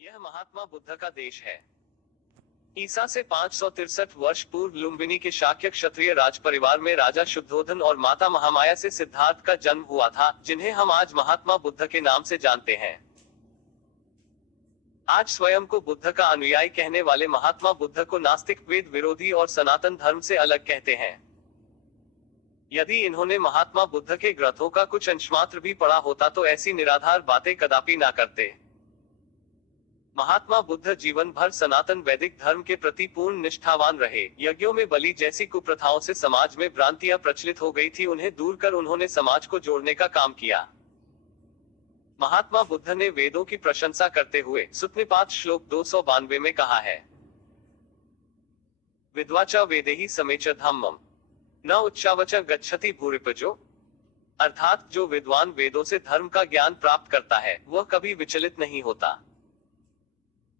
यह महात्मा बुद्ध का देश है। ईसा से 563 वर्ष पूर्व लुम्बिनी के शाक्य क्षत्रिय राज परिवार में राजा शुद्धोधन और माता महामाया से सिद्धार्थ का जन्म हुआ था, जिन्हें हम आज महात्मा बुद्ध के नाम से जानते हैं। आज स्वयं को बुद्ध का अनुयायी कहने वाले महात्मा बुद्ध को नास्तिक, वेद विरोधी और सनातन धर्म से अलग कहते हैं। यदि इन्होंने महात्मा बुद्ध के ग्रंथों का कुछ अंश मात्र भी पढ़ा होता तो ऐसी निराधार बातें कदापि ना करते। महात्मा बुद्ध जीवन भर सनातन वैदिक धर्म के प्रति पूर्ण निष्ठावान रहे। यज्ञों में बलि जैसी कुप्रथाओं से समाज में भ्रांतियां प्रचलित हो गई थी, उन्हें दूर कर उन्होंने समाज को जोड़ने का काम किया। महात्मा बुद्ध ने वेदों की प्रशंसा करते हुए सुत्तनिपात श्लोक 292 में कहा है, विद्वाचा वेदेहि समेच धम्मम न उच्चावच गच्छति भूरिपजो। अर्थात जो विद्वान वेदों से धर्म का ज्ञान प्राप्त करता है वह कभी विचलित नहीं होता।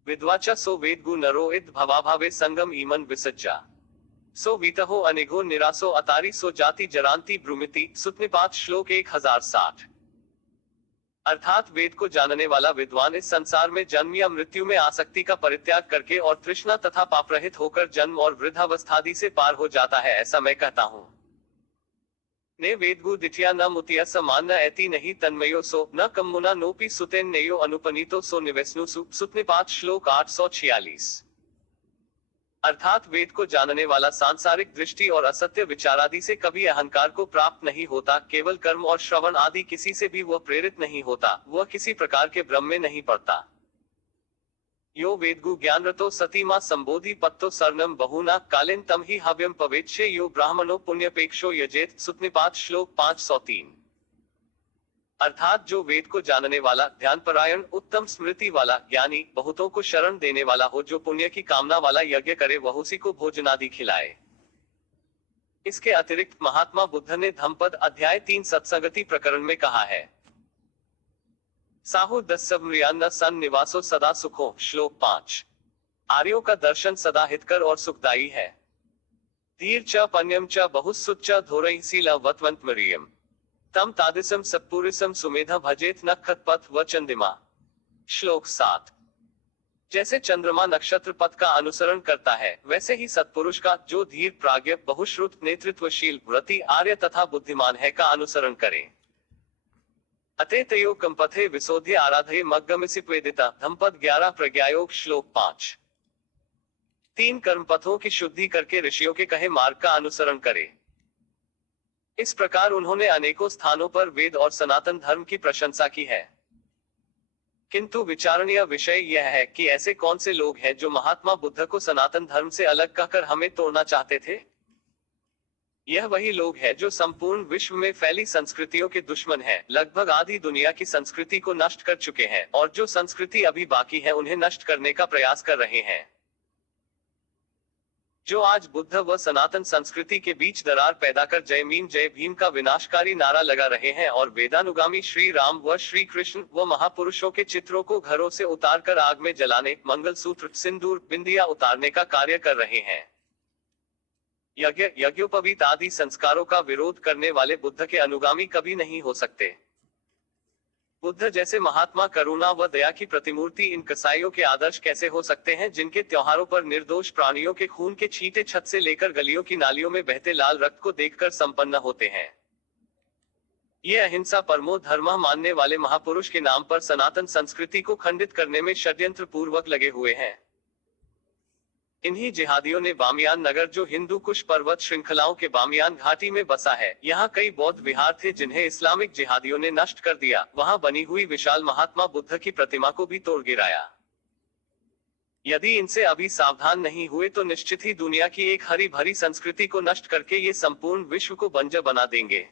विद्वाचा सो वेदगु नरो इद भवाभावे संगम ईमन विसज्जा सो वीतहो अनिघो निरासो अतारी सो जाति जरांति ब्रुमिति। सुत्तनिपात श्लोक 1060। अर्थात वेद को जानने वाला विद्वान इस संसार में जन्म या मृत्यु में आसक्ति का परित्याग करके और तृष्णा तथा पापरहित होकर जन्म और वृद्धावस्थादि से पार हो जाता है, ऐसा मैं कहता हूँ। ने वेदगु दिठिया न मुतिया समान न ऐति नहीं तन्मयो सो न कम्मुना नोपि सुतेन नेयो अनुपनीतो सो निवेस्नु सु। सुत्तनिपात श्लोक 846। अर्थात वेद को जानने वाला सांसारिक दृष्टि और असत्य विचारादि से कभी अहंकार को प्राप्त नहीं होता। केवल कर्म और श्रवण आदि किसी से भी वह प्रेरित नहीं होता, वह किसी प्रकार के भ्रम में नहीं पड़ता। यो वेदगु ज्ञानरतो सती मां संबोधि पत्तो सर्णम बहुना कालेन तम ही हव्यम पवेच्छे यो ब्राह्मणो पुण्यपेक्षो यजेत। सुत्तनिपात श्लोक 503। अर्थात जो वेद को जानने वाला, ध्यानपरायण, उत्तम स्मृति वाला, ज्ञानी, बहुतों को शरण देने वाला हो, जो पुण्य की कामना वाला यज्ञ करे वह उसी को भोजनादि खिलाए। इसके अतिरिक्त महात्मा बुद्ध ने धम्मपद अध्याय 3 सत्संगति प्रकरण में कहा है, साहु दस्सव्रियान्न सन निवासो सदा सुखो। श्लोक 5। आर्यों का दर्शन सदा हितकर और सुखदायी है। धीर च पन्यम च बहुसुत च धोरई सीला वतवंत मरियम तम तादिसम सत्पुरुषम सुमेधा भजेत नक्षत्रपथ व चंद्रमा। श्लोक 7। जैसे चंद्रमा नक्षत्र पथ का अनुसरण करता है, वैसे ही सत्पुरुष का, जो धीर, प्राज्ञ, बहुश्रुत, नेतृत्वशील, व्रती, आर्य तथा बुद्धिमान है, का अनुसरण करें। अतेतयो कंपथे विशोध्य आराधये मग्गमिसिप्वेदिता। धम्मपद 11 प्रज्ञायोग। श्लोक 5। 3 कर्मपथों की शुद्धि करके ऋषियों के कहे मार्ग का अनुसरण करे। इस प्रकार उन्होंने अनेकों स्थानों पर वेद और सनातन धर्म की प्रशंसा की है। किंतु विचारणीय विषय यह है कि ऐसे कौन से लोग हैं जो महात्मा बुद्ध को सनातन धर्म से अलग कहकर हमें तोड़ना चाहते थे। यह वही लोग हैं जो संपूर्ण विश्व में फैली संस्कृतियों के दुश्मन हैं, लगभग आधी दुनिया की संस्कृति को नष्ट कर चुके हैं, और जो संस्कृति अभी बाकी है उन्हें नष्ट करने का प्रयास कर रहे हैं। जो आज बुद्ध व सनातन संस्कृति के बीच दरार पैदा कर जय भीम का विनाशकारी नारा लगा रहे हैं और वेदानुगामी श्री राम व श्री कृष्ण व महापुरुषों के चित्रों को घरों से उतार कर आग में जलाने, मंगलसूत्र, सिंदूर, बिंदिया उतारने का कार्य कर रहे हैं। यज्ञ, यज्ञोपवीत आदि संस्कारों का विरोध करने वाले बुद्ध के अनुगामी कभी नहीं हो सकते। बुद्ध जैसे महात्मा करुणा व दया की प्रतिमूर्ति इन कसाईयों के आदर्श कैसे हो सकते हैं, जिनके त्योहारों पर निर्दोष प्राणियों के खून के छींटे छत से लेकर गलियों की नालियों में बहते लाल रक्त को देखकर संपन्न होते हैं। ये अहिंसा परमो धर्मः मानने वाले महापुरुष के नाम पर सनातन संस्कृति को खंडित करने में षड्यंत्र पूर्वक लगे हुए हैं। इन्हीं जिहादियों ने बामियान नगर, जो हिंदू कुश पर्वत श्रृंखलाओं के बामियान घाटी में बसा है, यहाँ कई बौद्ध विहार थे जिन्हें इस्लामिक जिहादियों ने नष्ट कर दिया। वहाँ बनी हुई विशाल महात्मा बुद्ध की प्रतिमा को भी तोड़ गिराया। यदि इनसे अभी सावधान नहीं हुए तो निश्चित ही दुनिया की एक हरी भरी संस्कृति को नष्ट करके ये संपूर्ण विश्व को बंजर बना देंगे।